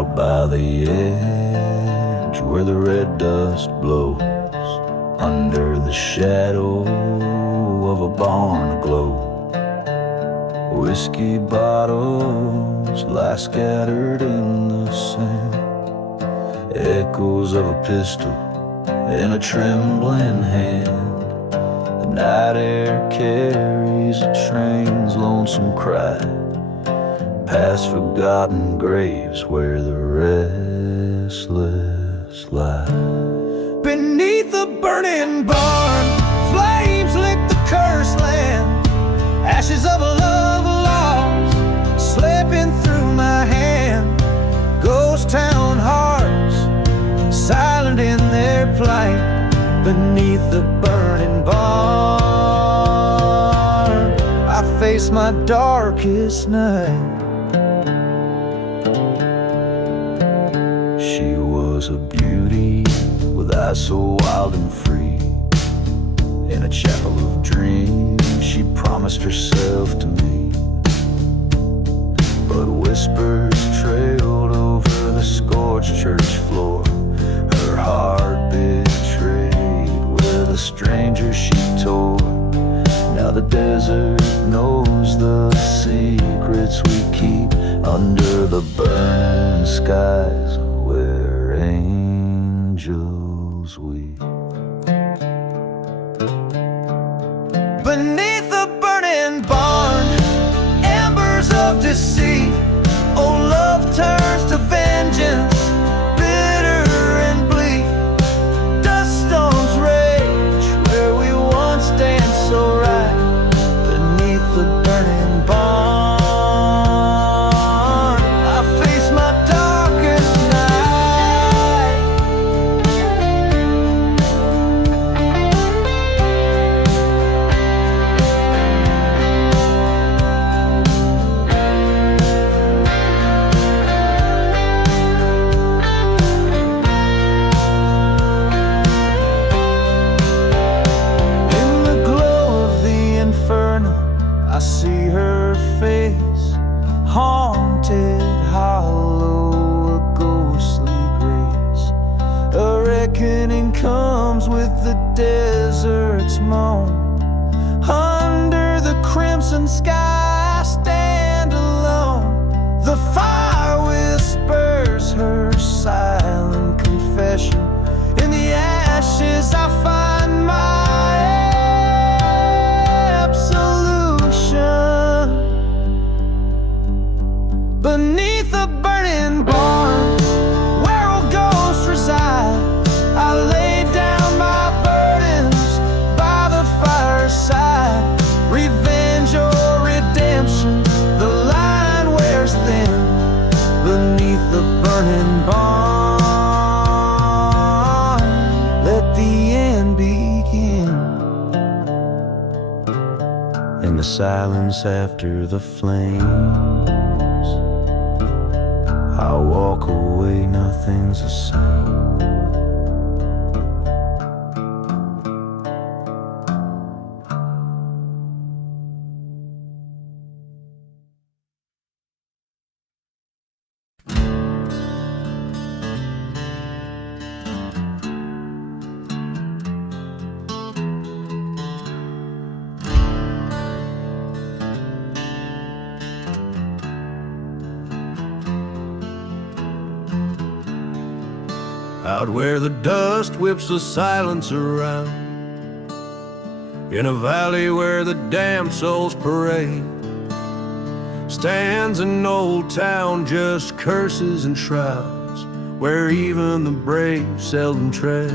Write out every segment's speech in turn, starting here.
Out by the edge where the red dust blows, under the shadow of a barn aglow, whiskey bottles lie scattered in the sand, echoes of a pistol in a trembling hand. The night air carries a train's lonesome cry, past forgotten graves where the restless lie. Beneath the burning barn, flames lick the cursed land, ashes of a love lost slipping through my hand. Ghost town hearts silent in their plight, beneath the burning barn I face my darkest night. She was a beauty with eyes so wild and free. In a chapel of dreams she promised herself to me, but whispers trailed over the scorched church floor. Her heart betrayed with a stranger she tore. Now the desert knows the secrets we keep under the burning skies where angels weep. Beneath the burning barn, embers of deceit. Oh, love turns to vengeance, bitter and bleak. Dust storms rage where we once danced so right, beneath the burning barn I face my darkest night. In the glow of the inferno I see her face, haunted, hollow, a ghostly grace. A reckoning comes with the desert's moan. Under the crimson sky I stand alone. The fire whispers her silent confession. In the ashes I find my absolution. Beneath the burning barns where all ghosts reside, I lay down my burdens by the fireside. Revenge or redemption, the line wears thin beneath the burning barn. Let the end begin. In the silence after the flames I walk away, nothing's the same. Out where the dust whips the silence around, in a valley where the damned souls parade, stands an old town, just curses and shrouds, where even the brave seldom tread.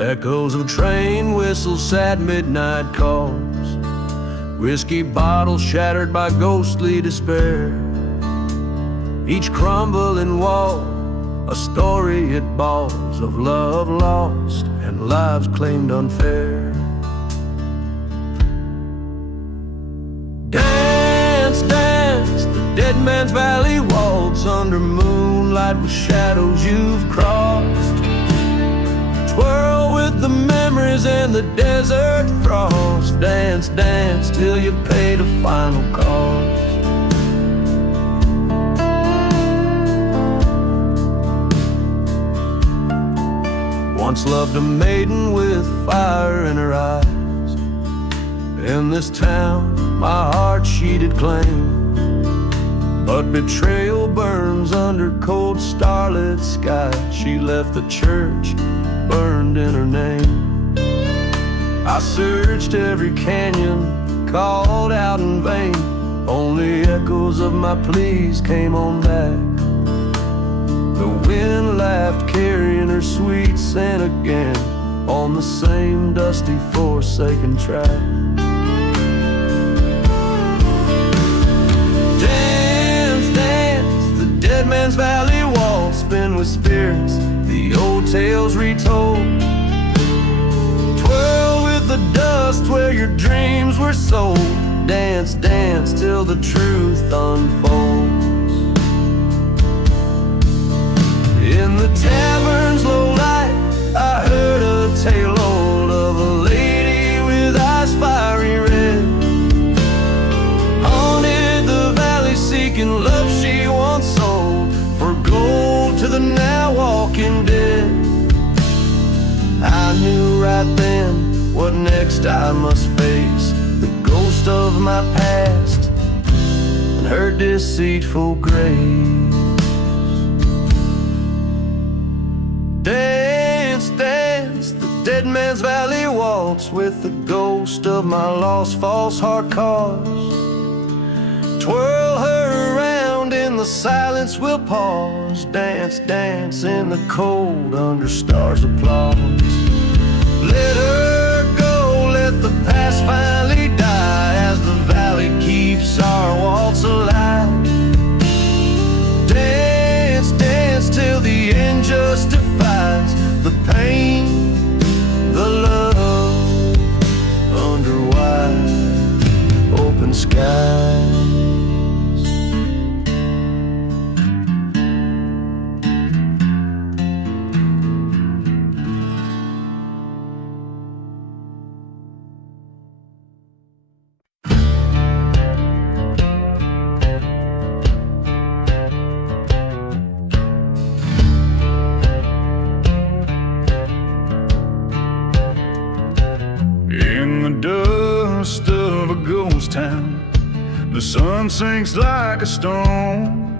Echoes of train whistles, sad midnight calls, whiskey bottles shattered by ghostly despair. Each crumbling wall a story it bawls of love lost and lives claimed unfair. Dance, dance, the dead man's valley waltz, under moonlight with shadows you've crossed. Twirl with the memories and the desert frost. Dance, dance till you pay the final cost. Once loved a maiden with fire in her eyes. In this town my heart she did claim, but betrayal burns under cold starlit skies. She left the church burned in her name. I searched every canyon, called out in vain. Only echoes of my pleas came on back. The wind laughed, carrying her sweet scent again on the same dusty forsaken track. Dance, dance, the dead man's valley waltz, spin with spirits, the old tales retold. Twirl with the dust where your dreams were sold. Dance, dance till the truth unfolds. In the tavern's low light, I heard a tale old of a lady with eyes fiery red. Haunted the valley seeking love she once sold for gold to the now walking dead. I knew right then what next I must face, the ghost of my past and her deceitful grace. Dance, dance, the dead man's valley waltz with the ghost of my lost false heart cause. Twirl her around in the silence, we'll pause. Dance, dance in the cold under stars' applause. Let her go, let the past finally die as the valley keeps our waltz alive. Dance, dance till the end justifies the pain, the love under wide open skies. Dust of a ghost town, the sun sinks like a stone.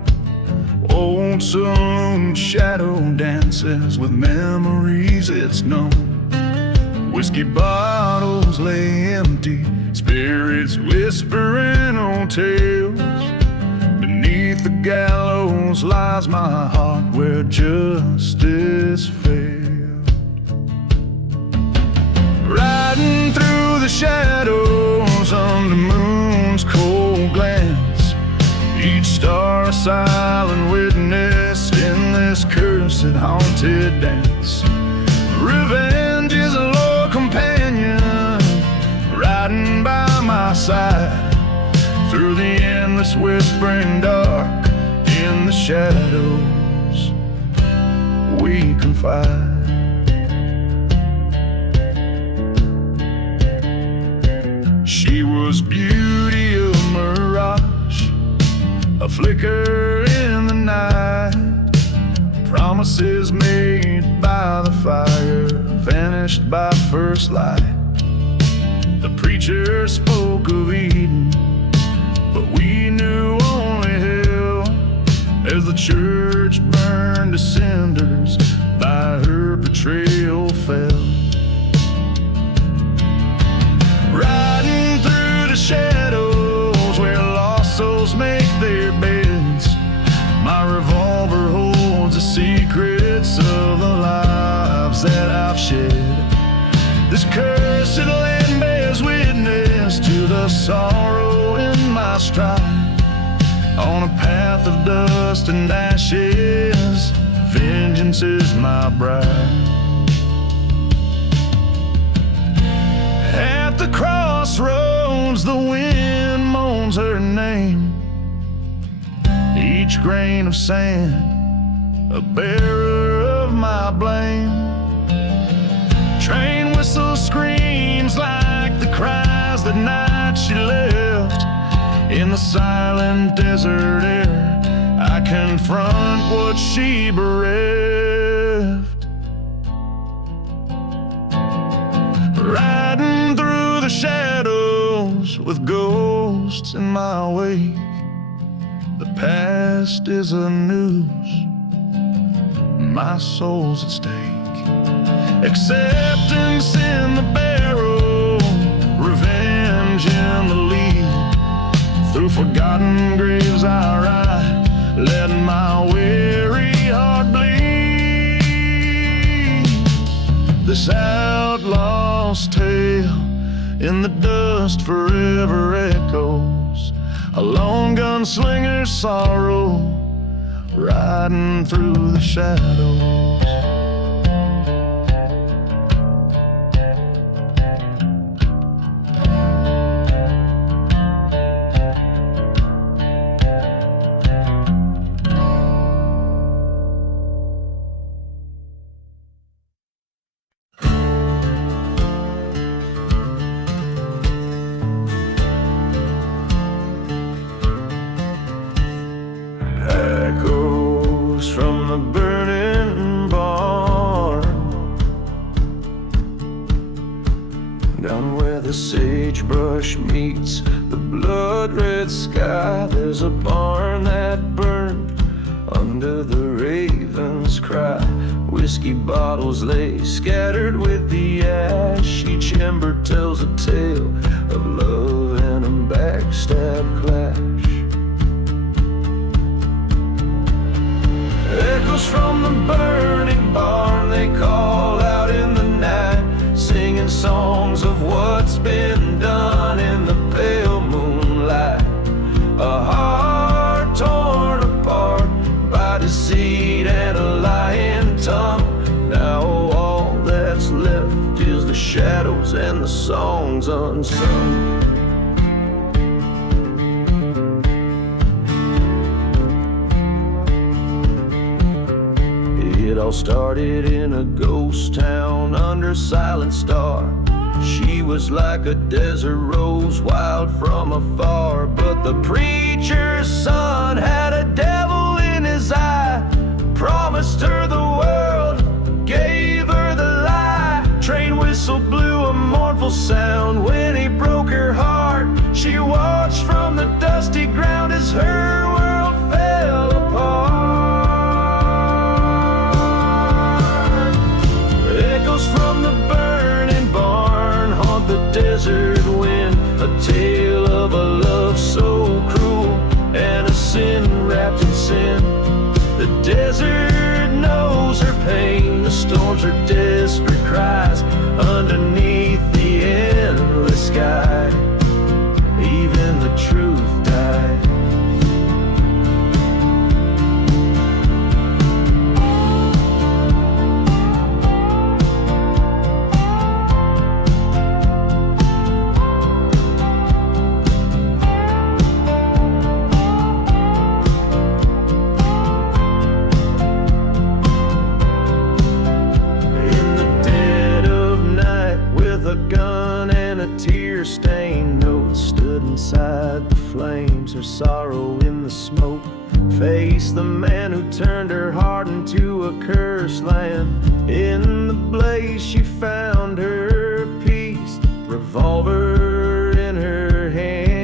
Old saloon shadow dances with memories it's known. Whiskey bottles lay empty, spirits whispering old tales. Beneath the gallows lies my heart where justice fails. Riding through the shadows under moon's cold glance, each star a silent witness in this cursed haunted dance. Revenge is a loyal companion riding by my side through the endless whispering dark. In the shadows we confide. She was beauty of mirage, a flicker in the night. Promises made by the fire, vanished by first light. The preacher spoke of Eden, but we knew only hell as the church burned to cinders by her betrayal fell. Riding through the shadows where lost souls make their beds, my revolver holds the secrets of the lives that I've shed. This cursed land bears witness to the sorrow in my stride. On a path of dust and ashes, vengeance is my bride. At the crossroads, the wind moans her name. Each grain of sand, a bearer of my blame. Train whistle screams like the cries that night she left. In the silent desert air, I confront what she bereft. with ghosts in my wake. The past is a noose, my soul's at stake. Acceptance in the barrel, revenge in the lead. Through forgotten graves I ride, letting my weary heart bleed. This outlaw's tale in the dust forever echoes, a lone gunslinger's sorrow riding through the shadows. Echoes from the burning barn, down where the sagebrush meets the blood-red sky. There's a barn that burned under the raven's cry. Whiskey bottles lay scattered with the ash. Each ember tells a tale of love and a backstab clash. Echoes from the burning barn, they call out in the night, singing songs of what's been done in the pale moonlight. A heart torn apart by deceit and a lying tongue. Now all that's left is the shadows and the songs unsung. It all started in a ghost town under a silent star. She was like a desert rose, wild from afar. But the preacher's son had a devil in his eye, promised her the world, gave her the lie. Train whistle blew a mournful sound when he broke her heart. She watched from the dusty ground as her world fell apart. From the burning barn haunt the desert wind, a tale of a love so cruel and a sin wrapped in sin. The desert knows her pain, the storms are desperate cries underneath the endless sky. Even the truth died. Tear-stained note stood inside the flames, her sorrow in the smoke. Faced the man who turned her heart into a cursed land. In the blaze she found her peace, revolver in her hand.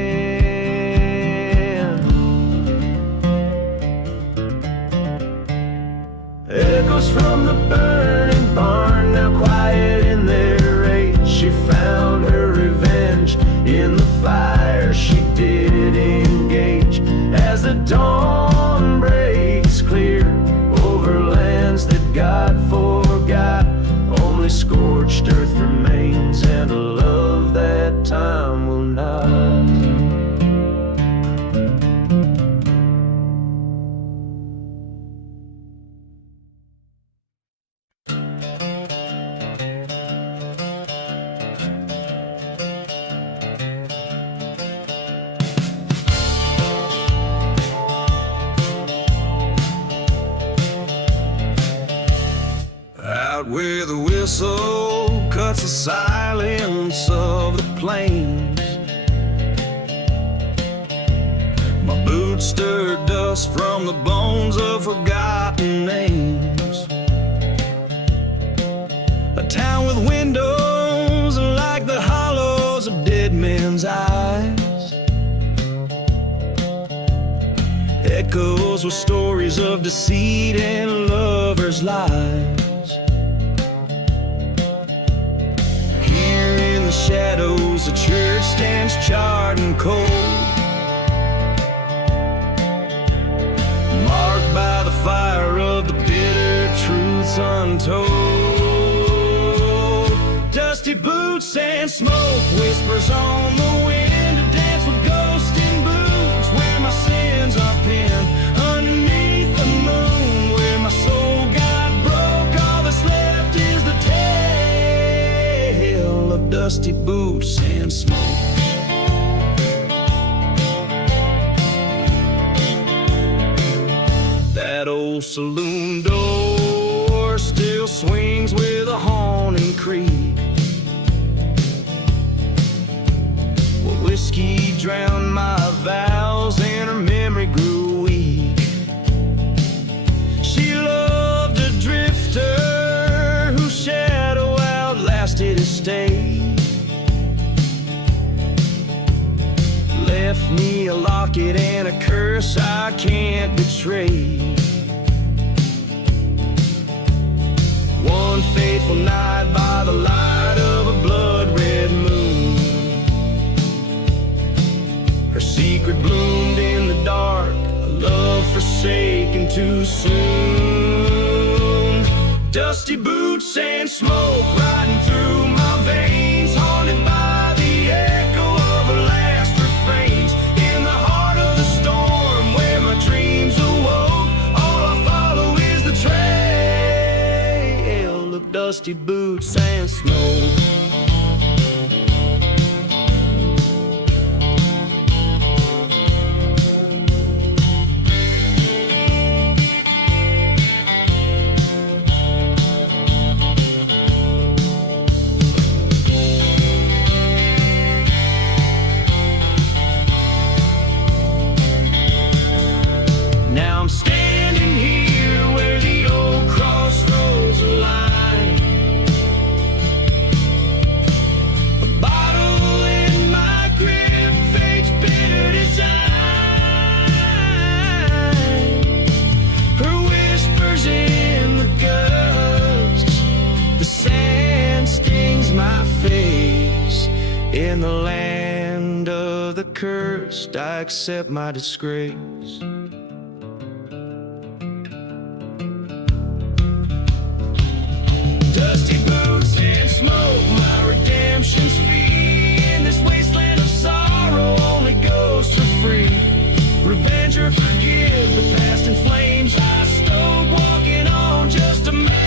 Echoes from the burning barn, now quiet in their rage. She found her revenge in the fire she did engage. As the dawn breaks clear over lands that God forgot, only scorched earth remains and a love that time will not. Where the whistle cuts the silence of the plains, my boots stir dust from the bones of forgotten names. A town with windows like the hollows of dead men's eyes, echoes with stories of deceit and lovers' lies. Here in the shadows, the church stands charred and cold, marked by the fire of the bitter truths untold. Dusty boots and smoke, whispers on the wind, to dance with ghosts in boots, where my sins are pinned underneath the moon, where my soul got broke. All that's left is the tale of dusty boots and smoke. That old saloon door still swings with a haunting creak. Whiskey drowned my vows and her memory grew weak. She loved a drifter whose shadow outlasted his stay. Left me a locket and a curse I can't betray. One fateful night by the light of a blood-red moon, her secret bloomed in the dark, a love forsaken too soon. Dusty boots and smoke riding through my veins, haunted by the echo of her last refrains. In the heart of the storm where my dreams awoke, all I follow is the trail of dusty boots and smoke. Now I'm standing here where the old crossroads align, a bottle in my grip, fate's bitter design. Her whispers in the gusts, the sand stings my face. In the land of the cursed, I accept my disgrace. Dusty boots and smoke, my redemption's fee. In this wasteland of sorrow, only ghosts are free. Revenge or forgive, the past in flames I stoke, walking on just a man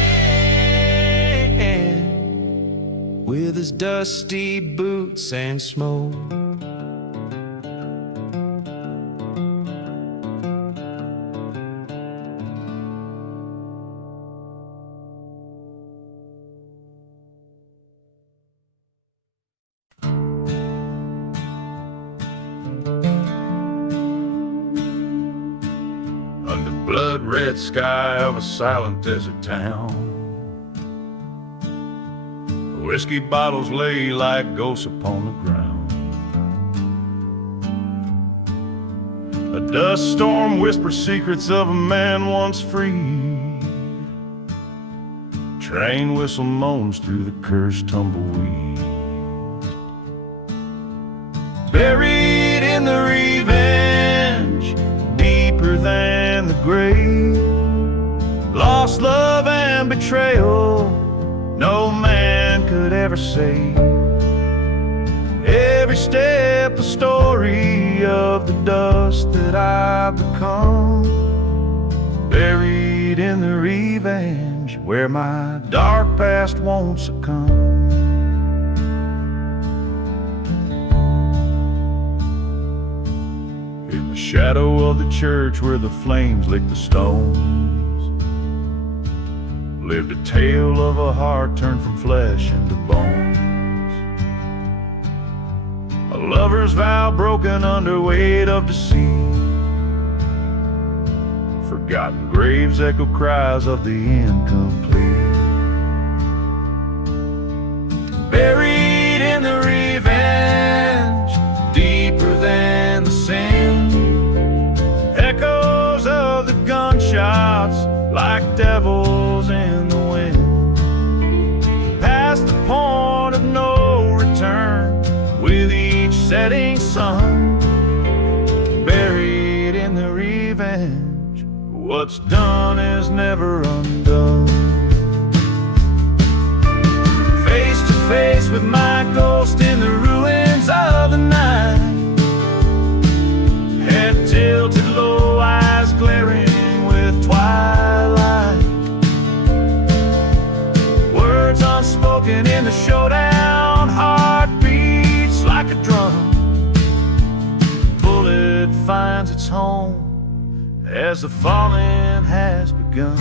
with his dusty boots and smoke. Blood-red sky of a silent desert town, whiskey bottles lay like ghosts upon the ground. A dust storm whispers secrets of a man once free. Train whistle moans through the cursed tumbleweed. Buried in the revenge, deeper than the grave, lost love and betrayal no man could ever save. Every step a story of the dust that I've become, buried in the revenge where my dark past won't succumb. In the shadow of the church where the flames lick the stones, lived a tale of a heart turned from flesh into bones. A lover's vow broken under weight of deceit. Forgotten graves echo cries of the incomplete. Buried in the revenge, deeper than the sin, echoes What's done is never undone. Face to face with my ghost in the ruins of the night. Head tilted low, eyes glaring with twilight. Words unspoken in the showdown, heart beats like a drum. Bullet finds its home as the falling has begun.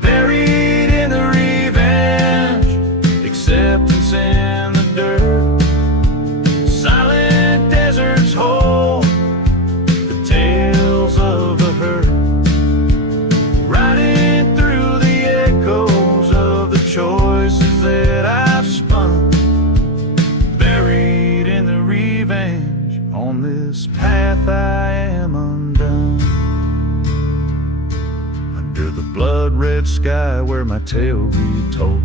Buried in the revenge, acceptance in the dirt. Silent deserts hold the tales of the hurt. Riding through the echoes of the choices that I've spun. Buried in the revenge, on this path I am undone. Under the blood-red sky where my tale retold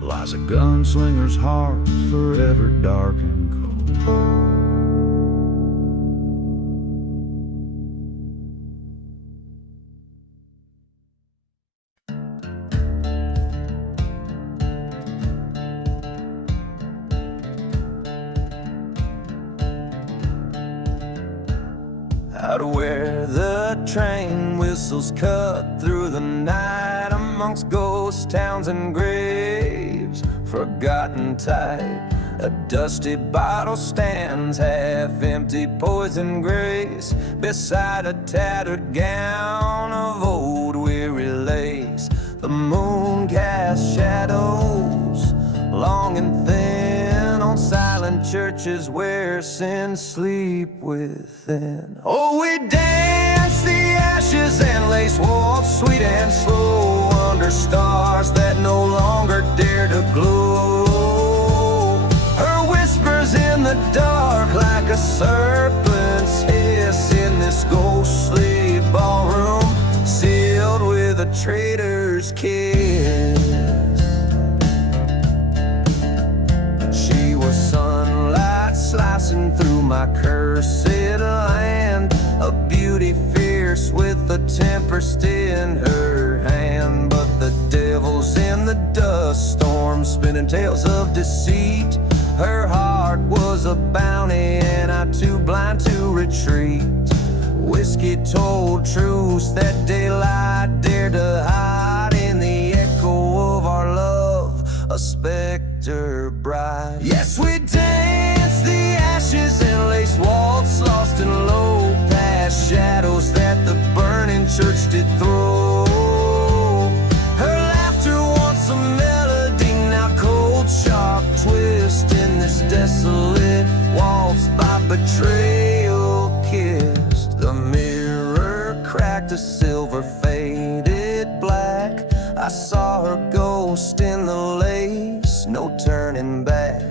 lies a gunslinger's heart, forever dark and cold. Out where the train whistles cut through the night, amongst ghost towns and graves, forgotten type. A dusty bottle stands half empty, poison grace, beside a tattered gown of old weary lace. The moon casts shadows, long and thin, on silent churches where sin sleep within. Oh, we dance the ashes and lace waltz, sweet and slow, under stars that no longer dare to glow. Her whispers in the dark like a serpent's hiss in this ghostly ballroom, sealed with a traitor's kiss. She was sunlight slicing through my cursed land, a beauty fierce with a tempest in her hand. But the devil's in the dust storm, spinning tales of deceit. Her heart was a bounty and I too blind to retreat. Whiskey told truths that daylight dared to hide, in the echo of our love, a specter bright. Yes, we danced the ashes and lace waltz, lost in low past shadows that the burning church did throw. Her laughter once a melody, now cold sharp twist in this desolate waltz by betrayal kissed. The mirror cracked a silver faded black. I saw her ghost in the lace, no turning back.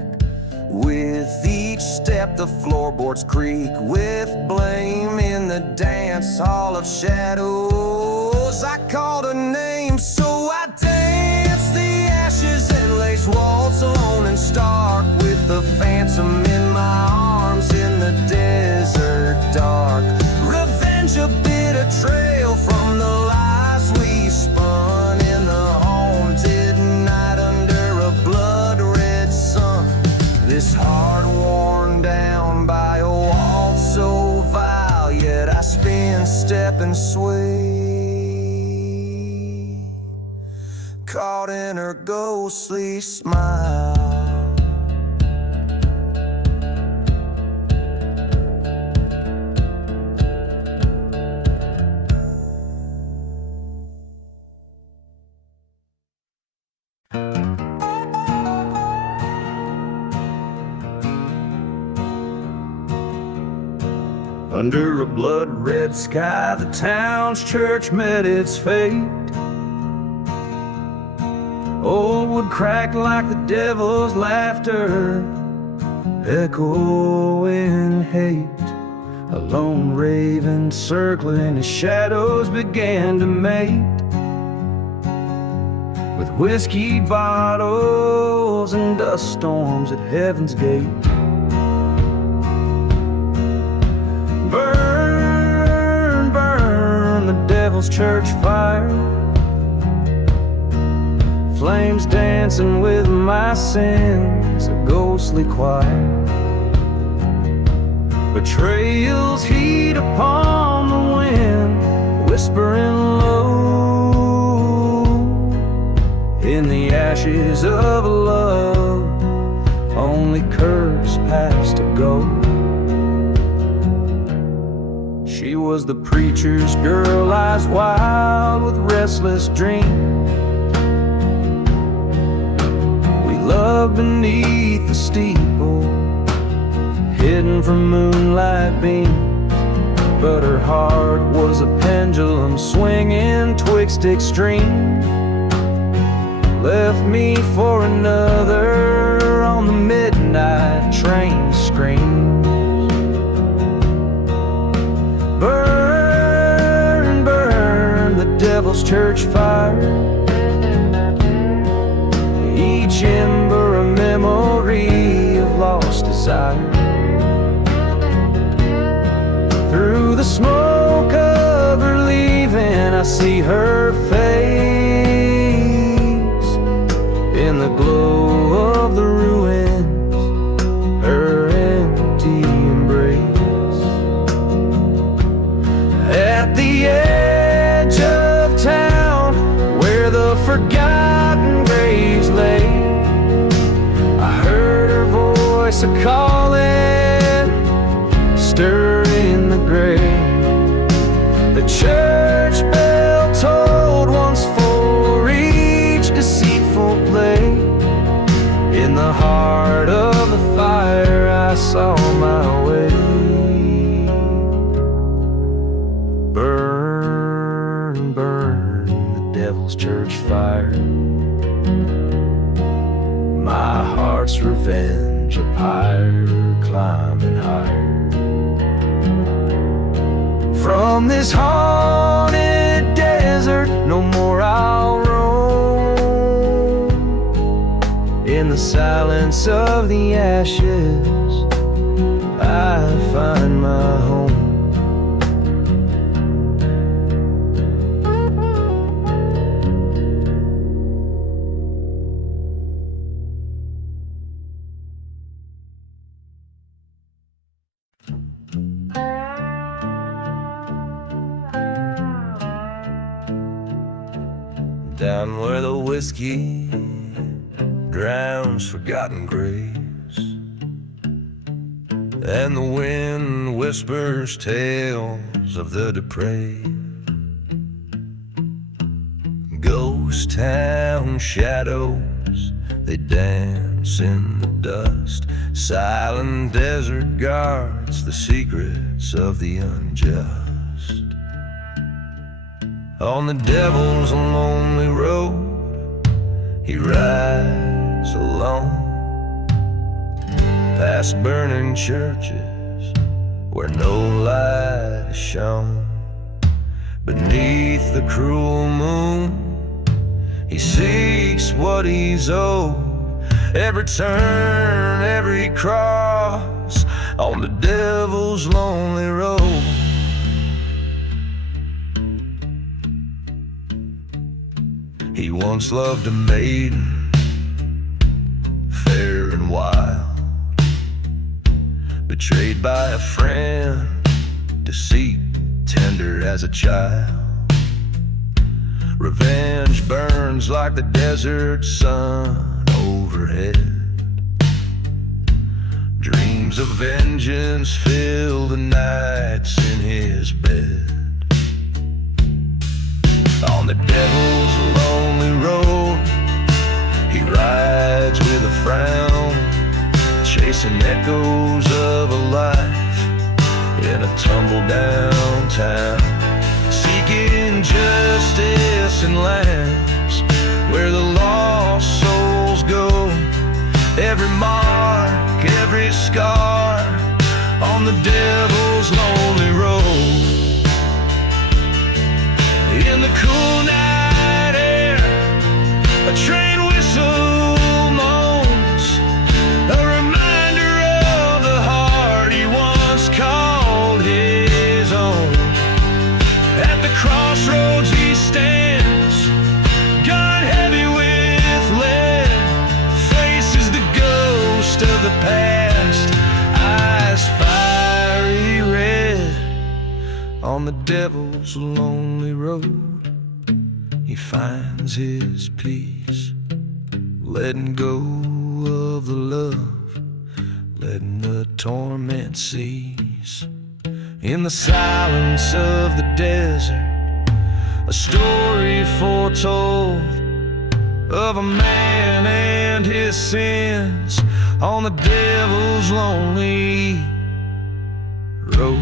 With each step the floorboards creak with blame, in the dance hall of shadows I called her name. So I danced the ashes and lace waltz, alone and stark, with the phantom in my arms in the desert dark. Revenge, a bitter trail from the lies we spun, in the haunted night under a blood-red sun. This heart worn down by a waltz so vile, yet I spin, step and sway, caught in her ghostly smile. Under a blood-red sky, the town's church met its fate. Old wood cracked like the devil's laughter, echoing hate. A lone raven circling his shadows began to mate with whiskey bottles and dust storms at heaven's gate. devil's church fire, flames dancing with my sins, a ghostly choir. Betrayals heat upon the wind, whispering low. In the ashes of a love only curse past to go. She was the preacher's girl, eyes wild with restless dreams. We loved beneath the steeple, hidden from moonlight beams. But her heart was a pendulum swinging twixt extremes. Left me for another on the midnight train screams. Burn, burn the devil's church fire, each ember a memory of lost desire. Through the smoke of her leaving, I see her face. In the glow of the ruins, her empty embrace. At the edge of town, where the forgotten graves lay, I heard her voice a-calling, stirring the grave. The church bell tolled once for each deceitful play. In the heart of the fire I saw my way. Burn, burn the devil's church fire, my heart's revenge, a pyre climbing higher. From this haunted desert, no more I'll roam. In the silence of the ashes, I find my home. Down where the whiskey drowns forgotten graves, and the wind whispers tales of the depraved. Ghost town shadows, they dance in the dust. Silent desert guards the secrets of the unjust. On the devil's lonely road, he rides alone, past burning churches where no light is shone. Beneath the cruel moon, he seeks what he's owed. Every turn, every cross on the devil's lonely road. He once loved a maiden, fair and wild, betrayed by a friend, deceit tender as a child. Revenge burns like the desert sun overhead. Dreams of vengeance fill the nights in his bed. On the devil's lonely road, he rides with a frown, chasing echoes of a life in a tumble-down town, seeking justice in lands where the lost souls go. Every mark, every scar on the devil's lonely road. In the cool night air, a train whistle moans, a reminder of the heart he once called his own. At the crossroads On the devil's lonely road, he finds his peace, letting go of the love, letting the torment cease. In the silence of the desert, a story foretold of a man and his sins on the devil's lonely road.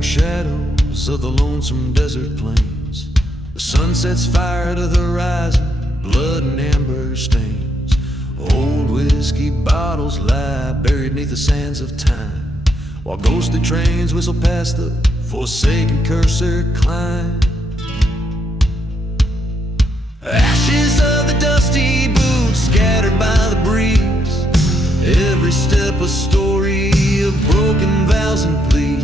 Shadows of the lonesome desert plains, the sun sets fire to the horizon, blood and amber stains. Old whiskey bottles lie buried neath the sands of time, while ghostly trains whistle past the forsaken cursor climb. Ashes of the dusty boots scattered by the breeze, every step a story of broken vows and pleas.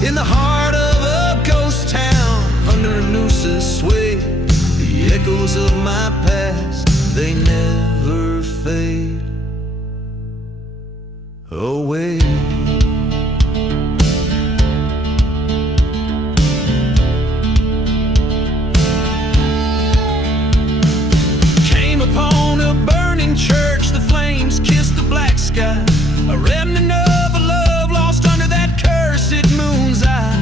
In the heart of a ghost town, under a noose's sway, the echoes of my past, they never fade away. Came upon a burning church, the flames kissed the black sky, a remnant of a love lost under that cursed moon's eye.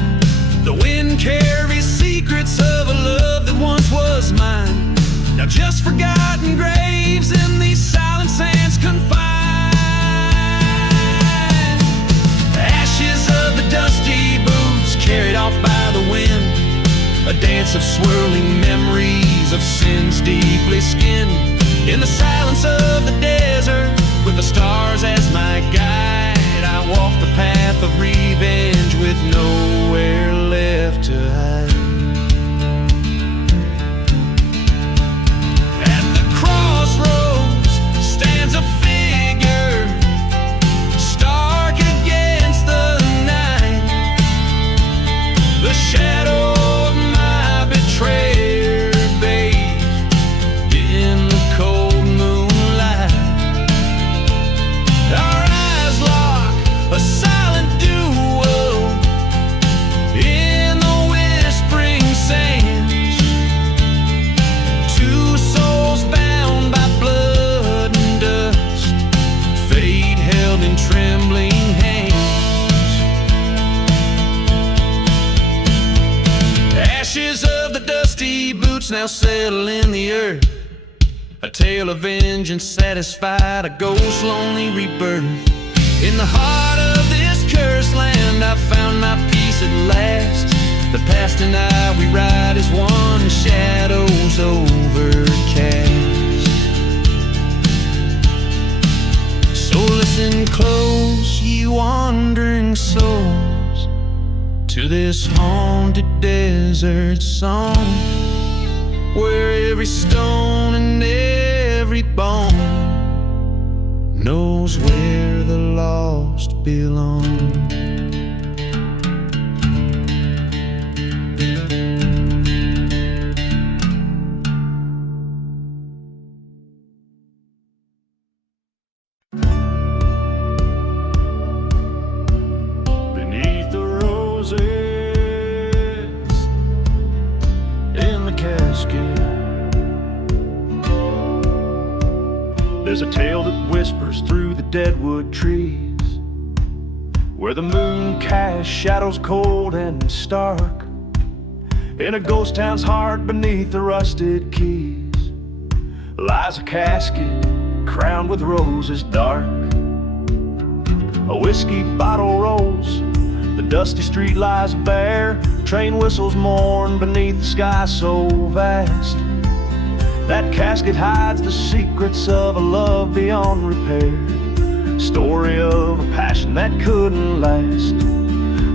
The wind carries secrets of a love that once was mine, now just forgotten graves in these silent sands confined. Ashes of the dusty boots carried off by the wind, a dance of swirling memories of sins deeply skinned. In the silence of the desert, with the stars as my guide, I walk the path of revenge with nowhere left to hide. At the crossroads stands a figure, stark against the night, the shadow of my betrayer bathed in the cold moonlight. Our eyes lock, a silent duel in the whispering sands. Two souls bound by blood and dust, fate held in trembling hands. Ashes of the dusty boots now settle in the earth, a tale of vengeance satisfied, a ghost lonely rebirth. In the heart of this cursed land, I found my peace at last. The past and I, we ride as one, shadows overcast. So listen close, ye wandering souls, to this haunted desert song, where every stone and every bone knows where the lost belong. Beneath the roses in the casket, there's a tale that whispers through the deadwood trees, where the moon casts shadows cold and stark. In a ghost town's heart beneath the rusted keys lies a casket crowned with roses dark. A whiskey bottle rolls, the dusty street lies bare, train whistles mourn beneath the sky so vast. That casket hides the secrets of a love beyond repair, story of a passion that couldn't last.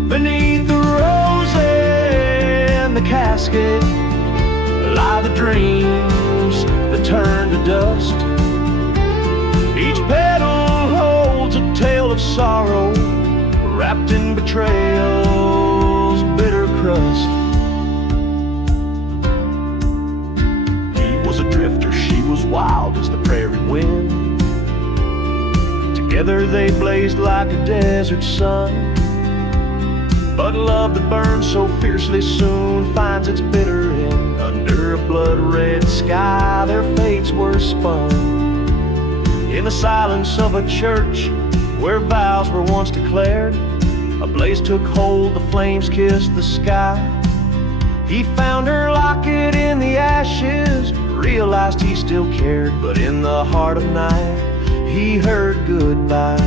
Beneath the roses in the casket lie the dreams that turn to dust. Each petal holds a tale of sorrow, wrapped in betrayal's bitter crust. He was a drifter, she was wild as the prairie wind. Together they blazed like a desert sun. But love that burns so fiercely soon finds its bitter end. Under a blood-red sky their fates were spun. In the silence of a church where vows were once declared, a blaze took hold, the flames kissed the sky. He found her locket in the ashes, realized he still cared. But in the heart of night he heard goodbye.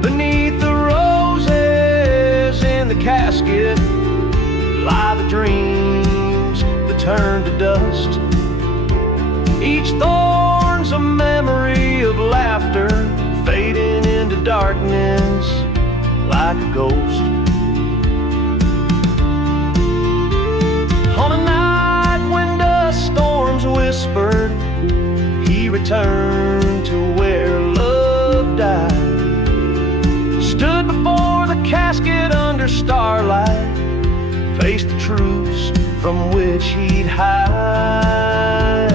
Beneath the roses in the casket lie the dreams that turned to dust. Each thorn's a memory of laughter, fading into darkness like a ghost. On a night when dust storms whispered, he returned to where love died. Stood before the casket under starlight, faced the truths from which he'd hide.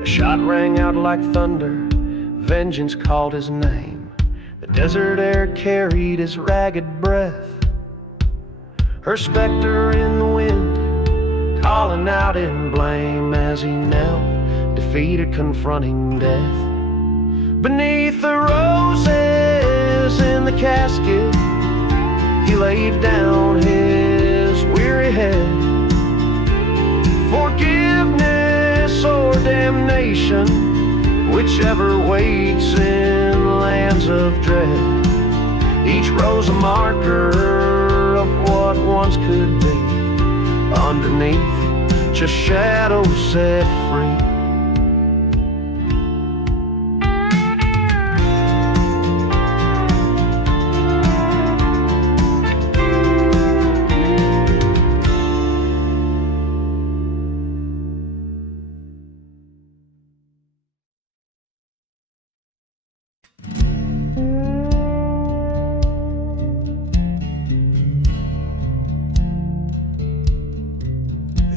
A shot rang out like thunder, vengeance called his name. The desert air carried his ragged breath. Her specter in the wind, calling out in blame as he knelt, defeated, confronting death. Beneath the roses in the casket, he laid down his weary head. Forgiveness or damnation, whichever waits in lands of dread. Each rose a marker of what once could be. Underneath, just shadows set free.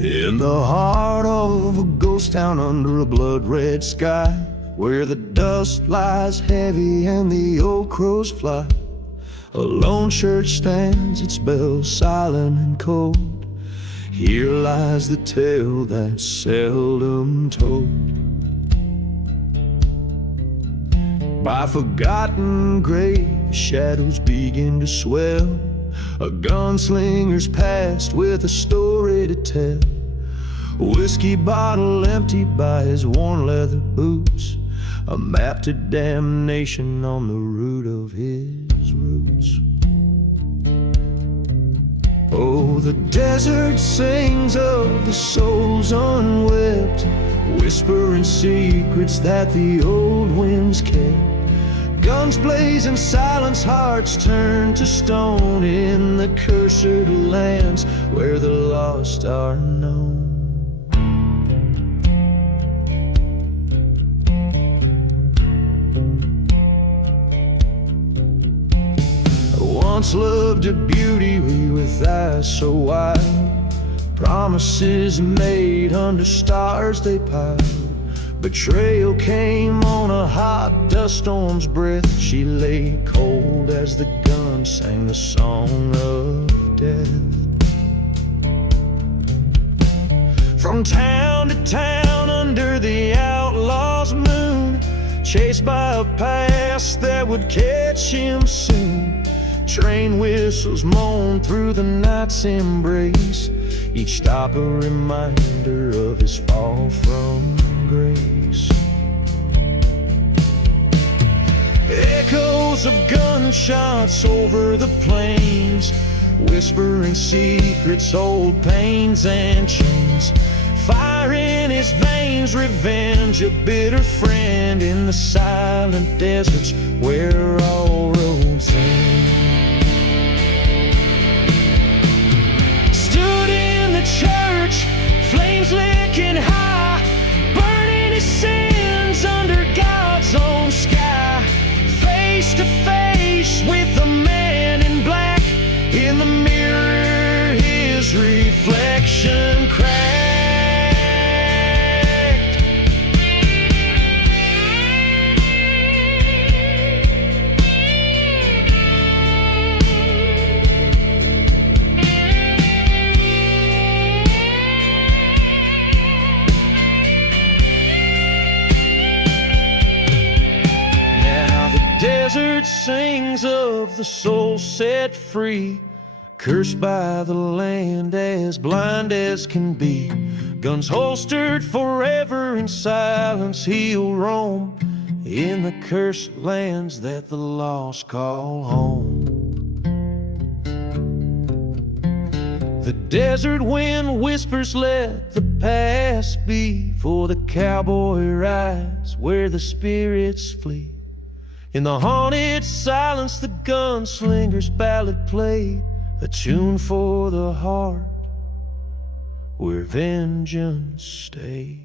In the heart of a ghost town under a blood-red sky, where the dust lies heavy and the old crows fly, a lone church stands, its bells silent and cold. Here lies the tale that's seldom told. By forgotten graves, shadows begin to swell. A gunslinger's past with a story to tell. Whiskey bottle emptied by his worn leather boots, a map to damnation on the root of his roots. Oh, the desert sings of the souls unwept, whispering secrets that the old winds kept. Guns blaze and silence, hearts turn to stone in the cursed lands where the lost are known. Once loved a beauty with eyes so wide, promises made under stars they piled. Betrayal came on a hot dust storm's breath. She lay cold as the gun sang the song of death. From town to town under the outlaw's moon, chased by a past that would catch him soon. Train whistles moan through the night's embrace, each stop a reminder of his fall from grace. Echoes of gunshots over the plains, whispering secrets, old pains and chains. Fire in his veins, revenge, a bitter friend in the silent deserts where all roads end. Stood in the church, flames licking high, burning his sins under God's own sky. Face to face with the man in black, in the mirror his reflection cracked. Desert sings of the soul set free, cursed by the land, as blind as can be. Guns holstered forever, in silence he'll roam, in the cursed lands that the lost call home. The desert wind whispers, let the past be, for the cowboy rides where the spirits flee. In the haunted silence, the gunslinger's ballad played, a tune for the heart where vengeance stays.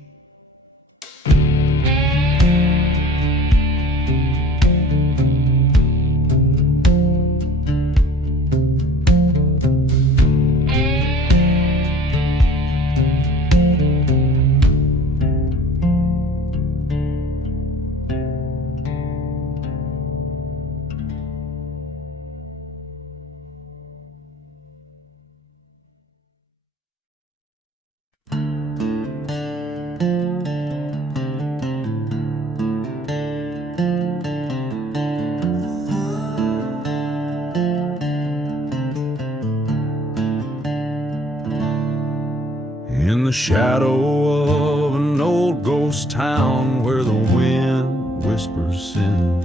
In the shadow of an old ghost town where the wind whispers sin,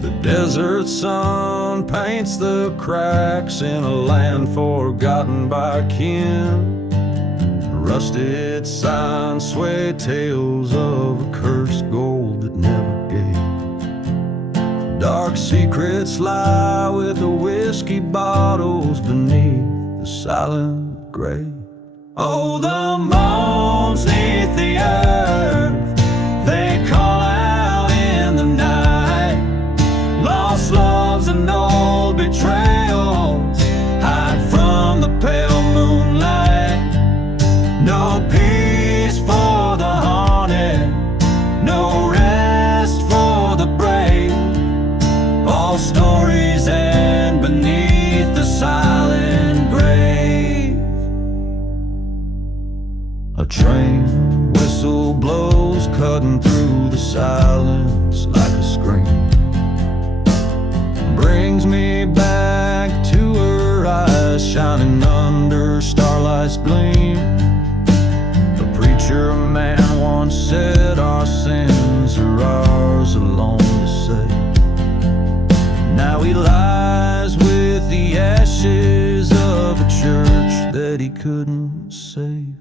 the desert sun paints the cracks in a land forgotten by kin. Rusted signs sway tales of a cursed gold that never gave. Dark secrets lie with the whiskey bottles beneath the silent grave. Oh, the moans neath the earth, they call out in the night. Lost loves and old betrayals hide from the pale moonlight. No peace for the haunted, no rest for the brave. All stories end beneath the silent grave. A train whistle blows, cutting through the silence like a scream. Brings me back to her eyes, shining under starlight's gleam. A preacher man once said our sins are ours alone to say. Now he lies with the ashes of a church that he couldn't save.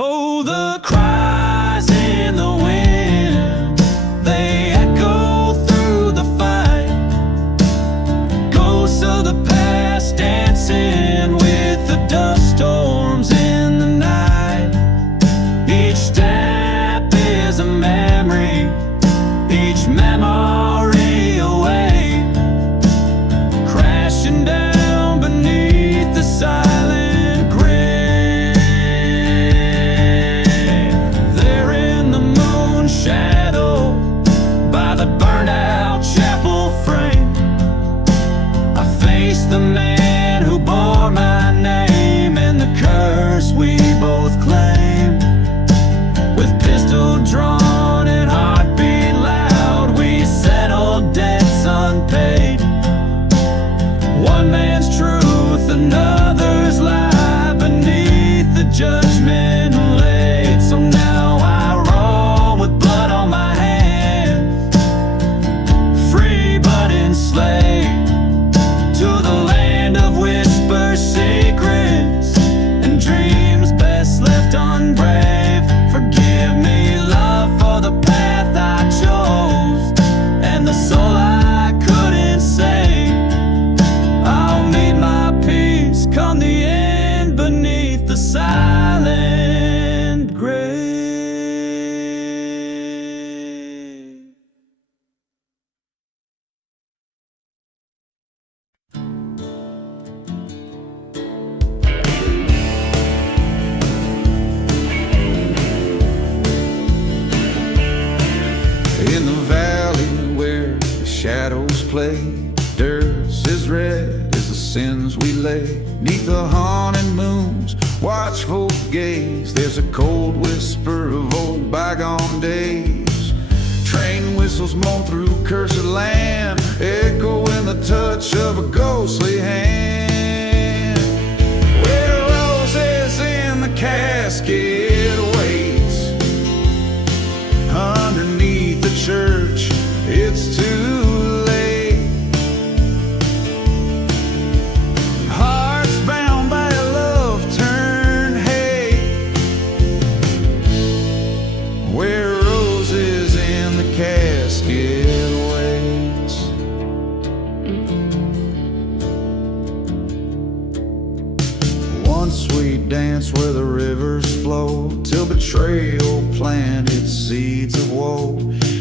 Oh, the cries in the wind, they echo through the fight. Ghosts of the past dancing with the dust storms in the night. Each step is a memory, each memory away, crashing down beneath the silent grave. Shadow by the burned out chapel frame, I face the man who bore my name and the curse we both claim. With pistol drawn and heartbeat loud, we say shadows play, dirt's as red as the sins we lay. Neath the haunted moon's watchful gaze, there's a cold whisper of old bygone days. Train whistles moan through cursed land, echoing the touch of a ghostly hand. Where roses in the casket waits underneath the church, it's too late. Hearts bound by a love turned hate. Where roses in the casket waits. Once we danced where the rivers flow, till betrayal planted seeds of woe.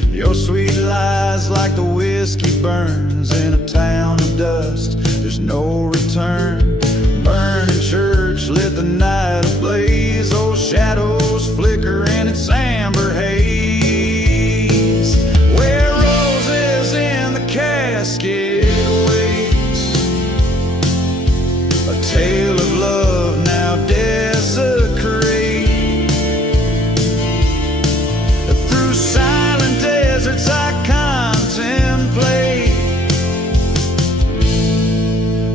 Your sweet lies like the whiskey burns in a town of dust, there's no return. Burning church lit the night ablaze, those shadows flicker in its amber haze. Where roses in the casket waits, a tale of love now desecrate. Through silent deserts I contemplate,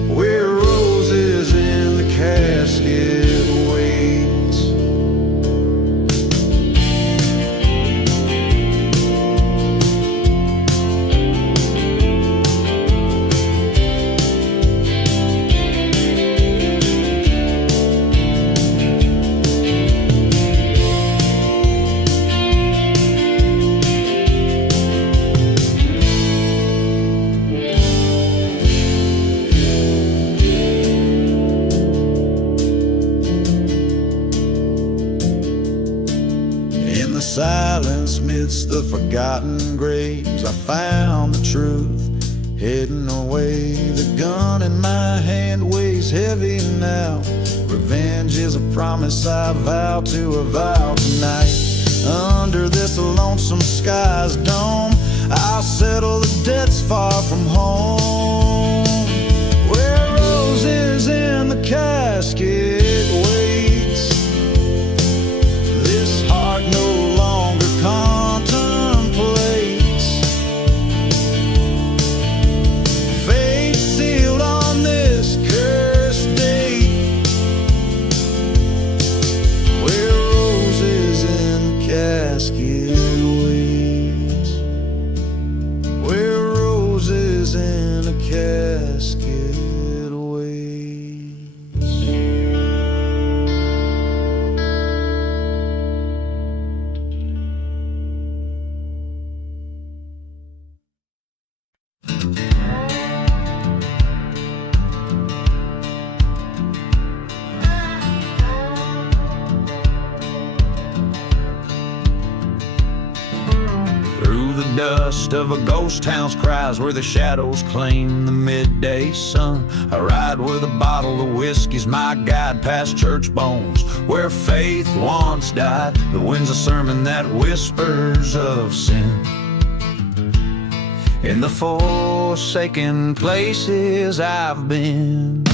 where roses in the casket waits. Silence midst the forgotten graves, I found the truth hidden away. The gun in my hand weighs heavy now. Revenge is a promise I vow to avow tonight. Under this lonesome sky's dome, I'll settle the debts far from home. Where roses in the casket waits, this heart no longer contemplates. Fate sealed on this cursed date, where roses in the casket waits. Where roses in a casket waits. Through the dust of a ghost town's cries, where the shadows claim the midday sun, I ride with a bottle of whiskey's my guide, past church bones where faith once died. The wind's a sermon that whispers of sin. In the forsaken places I've been,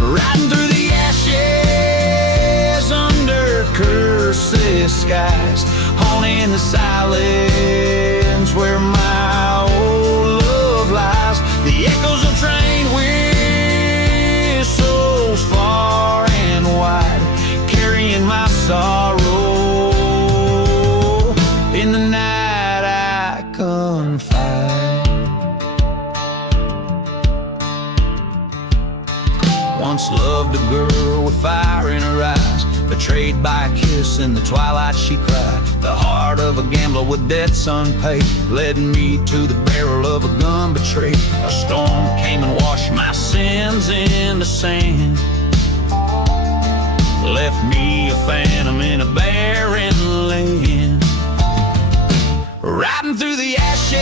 riding through the ashes under cursed skies, haunting the silence where my old love lies. The echoes of train whistles far and wide, carrying my sorrow. In the night I confide. Once loved a girl with fire in her eyes, betrayed by a kiss in the twilight she cried. The heart of a gambler with debts unpaid led me to the barrel of a gun betrayed. A storm came and washed my sins into sand, left me a phantom in a barren land. Riding through the ashes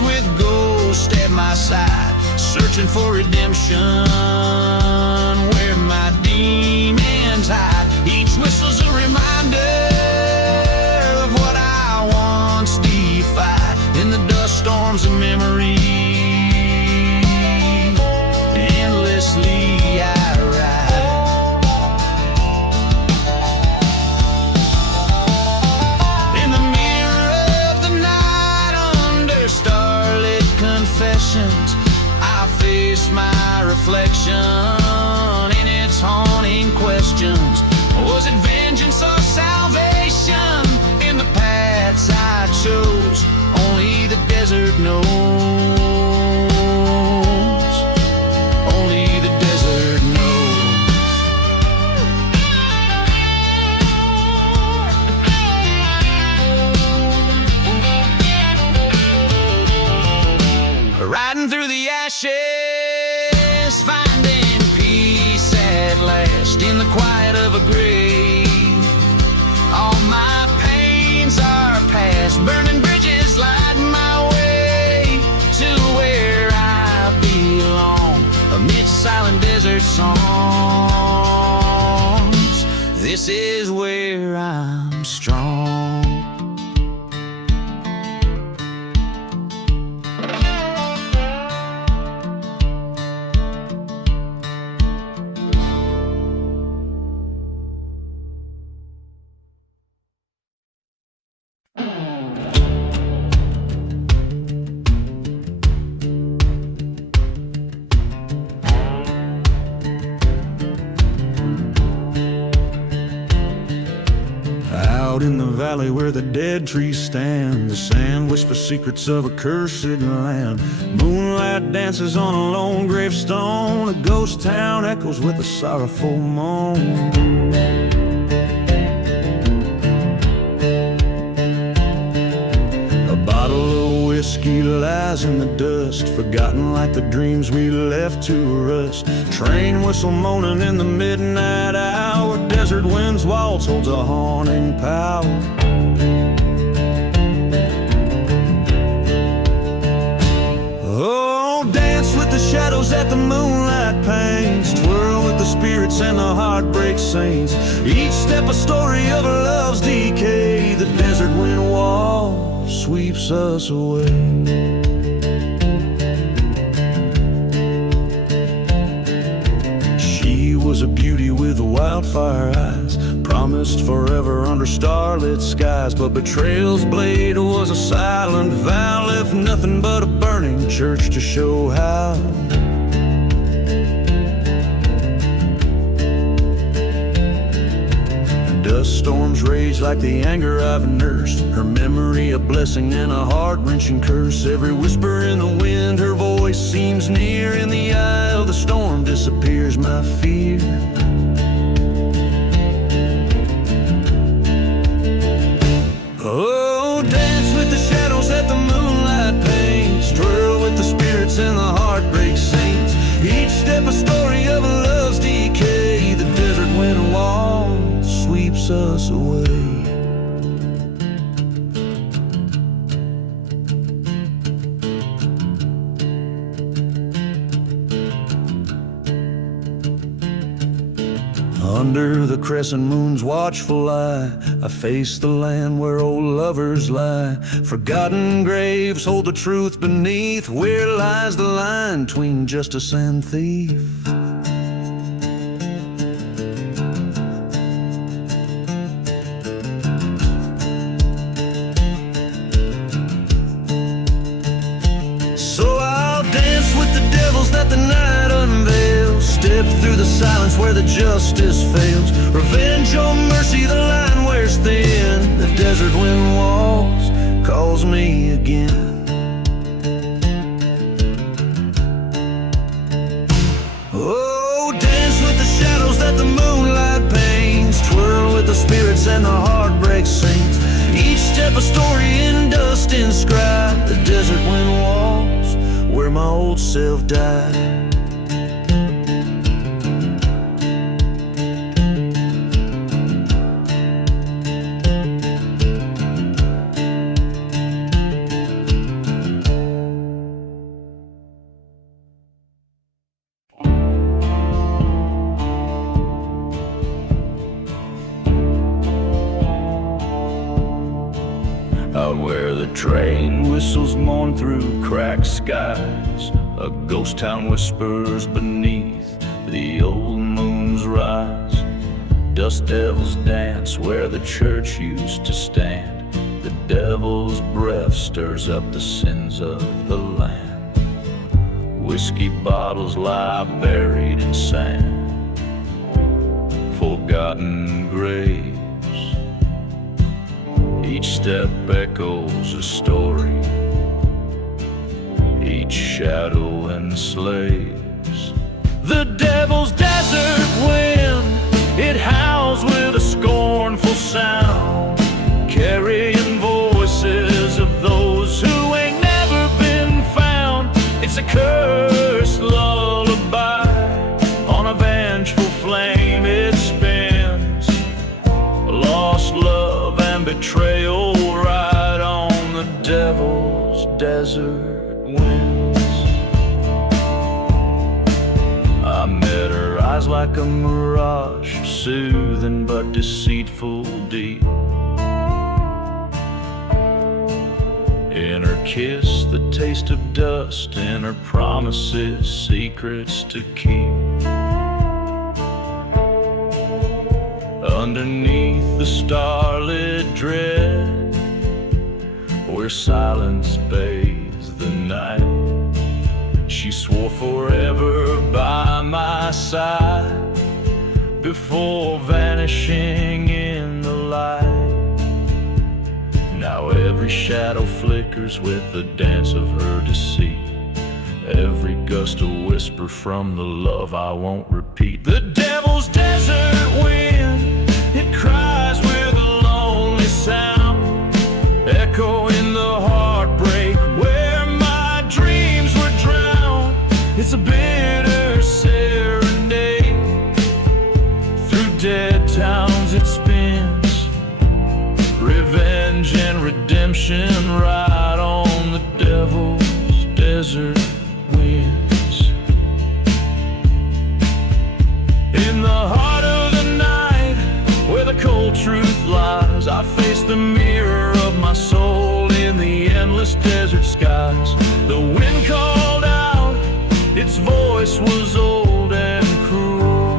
with ghosts at my side, searching for redemption where my demons hide. Each whistle's a reminder of what I storms of memory. Endlessly I ride in the mirror of the night under starlit confessions. I face my reflection in its haunting questions. Was it vengeance or salvation in the paths I chose? Only the desert knows. Only the desert knows. Riding through the ashes, finding peace at last in the quiet of a grave. All my pains are past, burning bridges light my way to where I belong, amidst silent desert songs. This is where I'm strong. Out in the valley where the dead trees stand, the sand whispers secrets of a cursed land. Moonlight dances on a lone gravestone, a ghost town echoes with a sorrowful moan. A bottle of whiskey lies in the dust, forgotten like the dreams we left to rust. Train whistle moaning in the midnight hour, desert wind's waltz holds a haunting power. Oh, dance with the shadows that the moonlight paints, twirl with the spirits and the heartbreak saints. Each step a story of a love's decay, the desert wind wall sweeps us away. Was a beauty with wildfire eyes, promised forever under starlit skies. But betrayal's blade was a silent vow, left nothing but a burning church to show how. Dust storms rage like the anger I've nursed, her memory a blessing and a heart-wrenching curse. Every whisper in the wind, her voice seems near. In the eye of the storm disappears my fear. Oh, dance with the shadows that the moonlight paints, twirl with the spirits and the heartbreak saints. Each step a story of a love's decay, the desert wind wall sweeps us away. Under the crescent moon's watchful eye, I face the land where old lovers lie. Forgotten graves hold the truth beneath, where lies the line between justice and thief. So I'll dance with the devils that the night unveils, step through the silence where the justice fails. Revenge or mercy, the line wears thin, the desert wind walks, calls me again. Oh, dance with the shadows that the moonlight paints, twirl with the spirits and the heartbreak saints. Each step a story in dust inscribed, the desert wind walks where my old self died. Out where the train whistles mourn through cracked skies, a ghost town whispers beneath the old moon's rise. Dust devils dance where the church used to stand. The devil's breath stirs up the sins of the land. Whiskey bottles lie buried in sand, forgotten graves. Each step echoes a story, each shadow enslaves. The devil's desert wind, it howls with a scornful sound, carrying voices of those who ain't never been found. It's a cursed lullaby, on a vengeful flame it spins. Lost love and betrayal ride on the devil's desert winds. I met her eyes like a mirage, soothing but deceitful deep. In her kiss, the taste of dust, in her promises, secrets to keep. Underneath the starlit dread, where silence bathes the night, she swore forever by my side, before vanishing in the light. Now every shadow flickers with the dance of her deceit, every gust a whisper from the love I won't repeat. The devil's desert wind, it cries with a lonely sound, echoing the heartbreak where my dreams were drowned. It's a bitter serenade, through dead towns it spins, revenge and redemption ride on the devil's desert winds. In the heart of the night, where the cold truth lies, I face the mirror of my soul in the endless desert skies. The wind called out, its voice was old and cruel,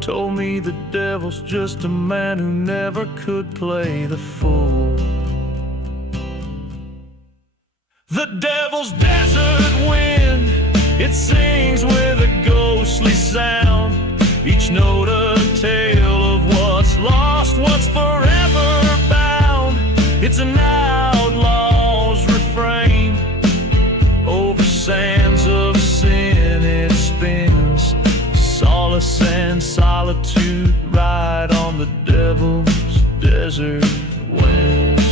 told me the devil's just a man who never could play the fool. The devil's desert wind, it sings with a ghostly sound, each note a tale of what's lost, what's forever bound. It's an outlaw's refrain, over sands of sin it spins. Solace and solitude ride on the devil's desert winds.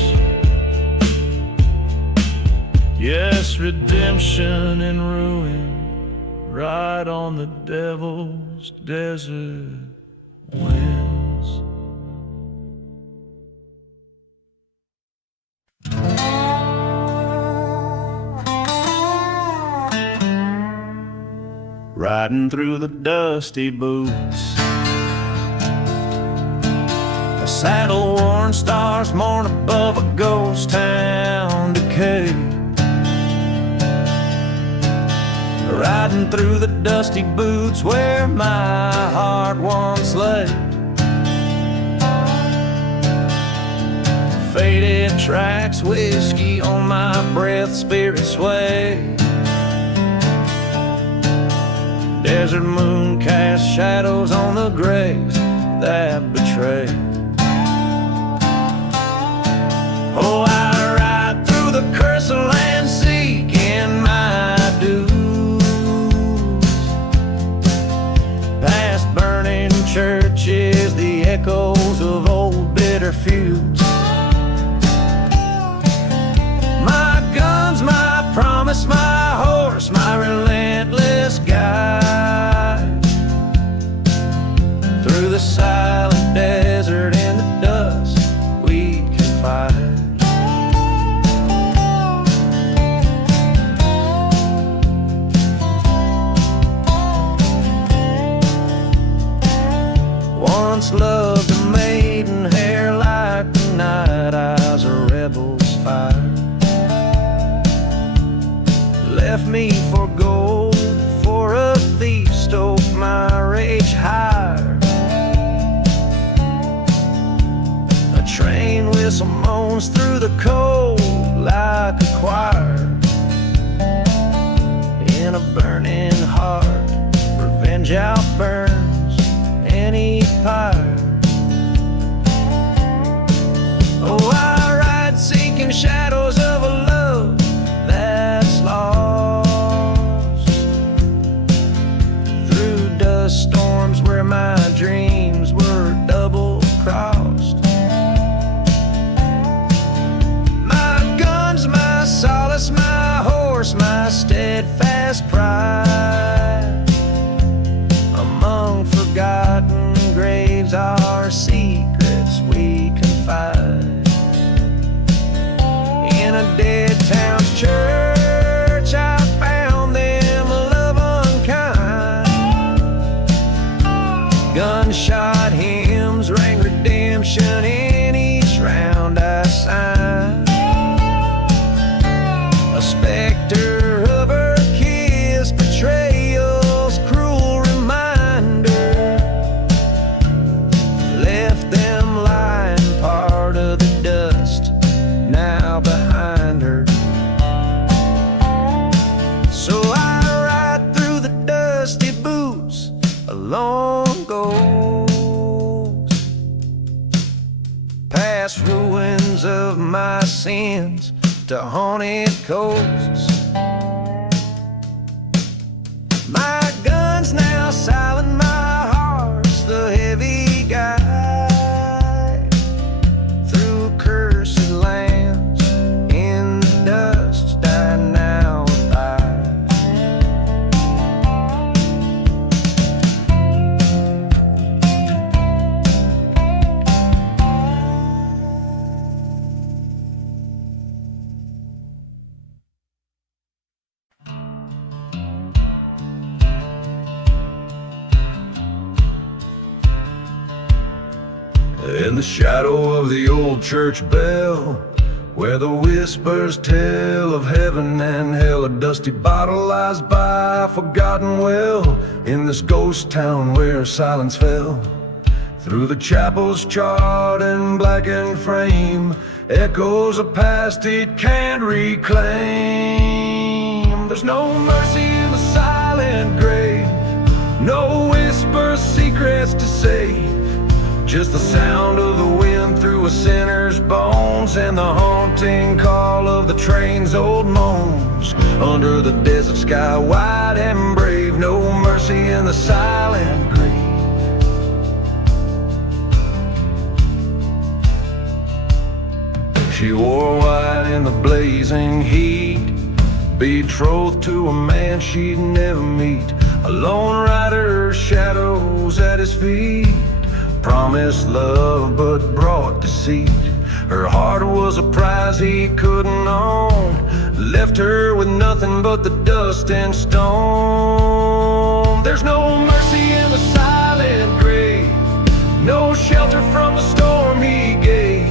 Yes, redemption and ruin ride on the devil's desert winds. Riding through the dusty boots, the saddle-worn stars mourn above a ghost town decay. Riding through the dusty boots where my heart once lay. Faded tracks, whiskey on my breath, spirit sway. Desert moon casts shadows on the graves that betray. Oh, I ride through the cursed land seeking my dues, past burning churches, the echoes of old bitter feuds. My guns, my promise, my horse, my relentless guide, through the silent desert whistle moans through the cold like a choir. In a burning heart, revenge outburns any pyre. Oh, I ride seeking shadows of a love that's lost, through dust storms where my dreams were double-crossed. My gun's my solace, my horse, my steadfast pride. Among forgotten graves are secrets we confide. In a dead town's church I found them love unkind. Gunshot hymns rang redemption in each round I signed. A specter of her kiss, betrayal's cruel reminder, left them lying part of the dust now behind her. So I ride through the dusty boots along ghost, past ruins of my sins to haunted coasts. My gun's now silent, my heart's the heavy guide through cursed lands. In the dust I now abide. In the shadow of the old church bell, where the whispers tell of heaven and hell, a dusty bottle lies by a forgotten well. In this ghost town where silence fell, through the chapel's charred and blackened frame, echoes of past it can't reclaim. There's no mercy in the silent grave, no whisper secrets to save, just the sound of the wind through a sinner's bones, and the haunting call of the train's old moans. Under the desert sky, wide and brave, no mercy in the silent grave. She wore white in the blazing heat, betrothed to a man she'd never meet. A lone rider, shadows at his feet, promised love but brought deceit. Her heart was a prize he couldn't own, left her with nothing but the dust and stone. There's no mercy in the silent grave, no shelter from the storm he gave,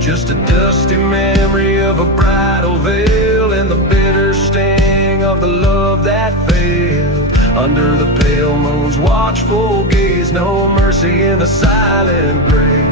just a dusty memory of a bridal veil and the bitter sting of the love that failed. Under the pale moon's watchful gaze, no mercy in the silent grave.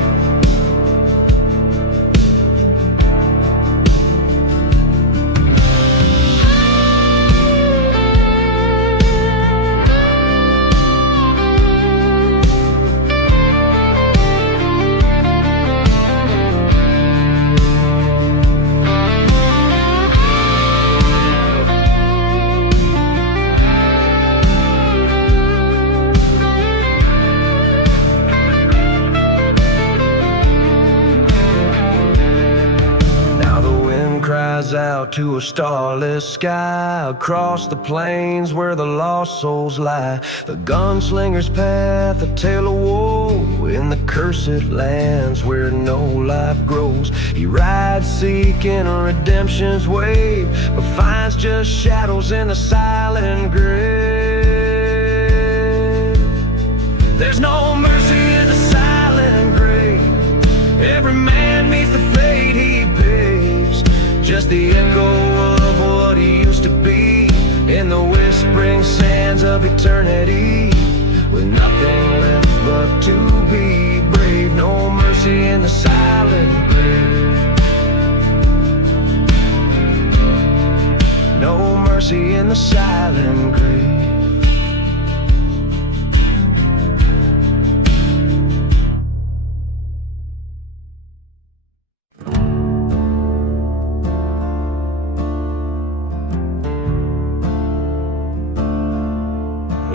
Out to a starless sky, across the plains where the lost souls lie. The gunslinger's path, a tale of woe, in the cursed lands where no life grows. He rides seeking a redemption's wave, but finds just shadows in the silent grave. There's no mercy in the silent grave, every man meets the fate he paves, just the echo of what he used to be in the whispering sands of eternity, with nothing left but to be brave. No mercy in the silent grave. in the silent grave.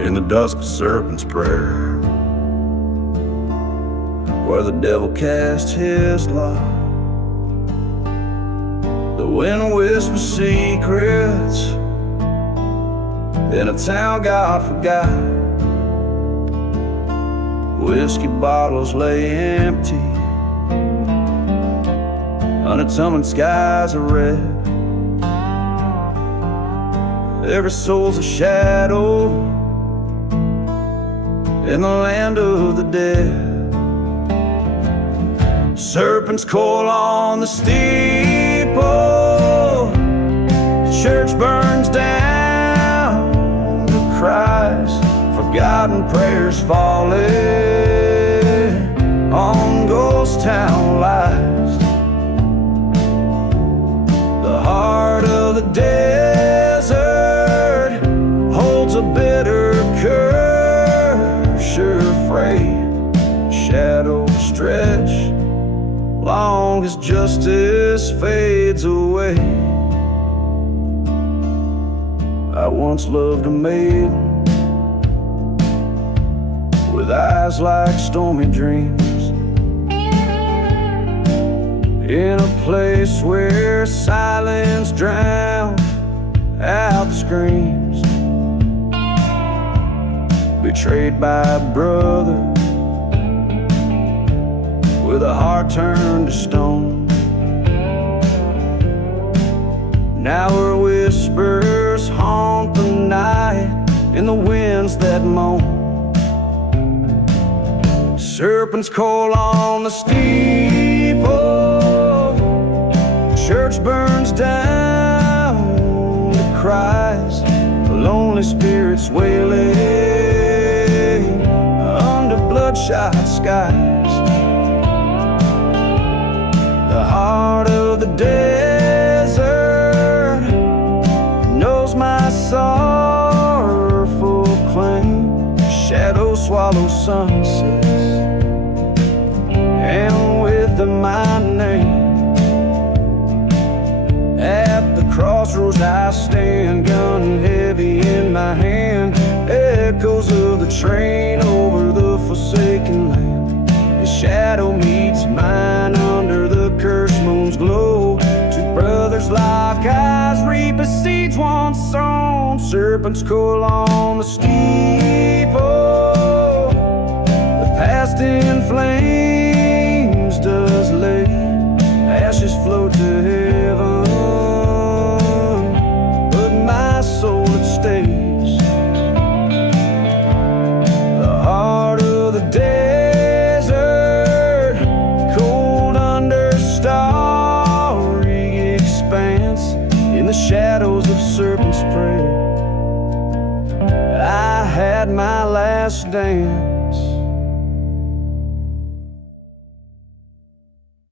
In the dusk of serpent's prayer, where the devil cast his lot, the wind whispers secrets in a town God forgot. Whiskey bottles lay empty, unatoned skies are red. Every soul's a shadow in the land of the dead. Serpents coil on the steeple, the church burns down to Christ. Forgotten prayers falling on ghost town lies. The heart of the desert holds a bitter curse, sure afraid shadows stretch long as justice fades away. I once loved a maiden with eyes like stormy dreams, in a place where silence drowned out the screams. Betrayed by a brother with a heart turned to stone. Now her whispers haunt the night in the winds that moan. Serpents coil on the steeple, church burns down to Christ. The lonely spirits wailing under bloodshot skies. The heart of the desert knows my sorrowful claim. Shadows swallow sunsets, and with them my name. At the crossroads I stand, gun heavy in my hand. Echoes of the train over the forsaken land. His shadow meets mine under the cursed moon's glow. Two brothers lock eyes, reap the seeds once sown. Serpents coil on the steeple, the past in flames does lay. Ashes float to heaven, but my soul it stays. The heart of the desert, cold under starry expanse, in the shadows of serpent's prayer, I had my last stand.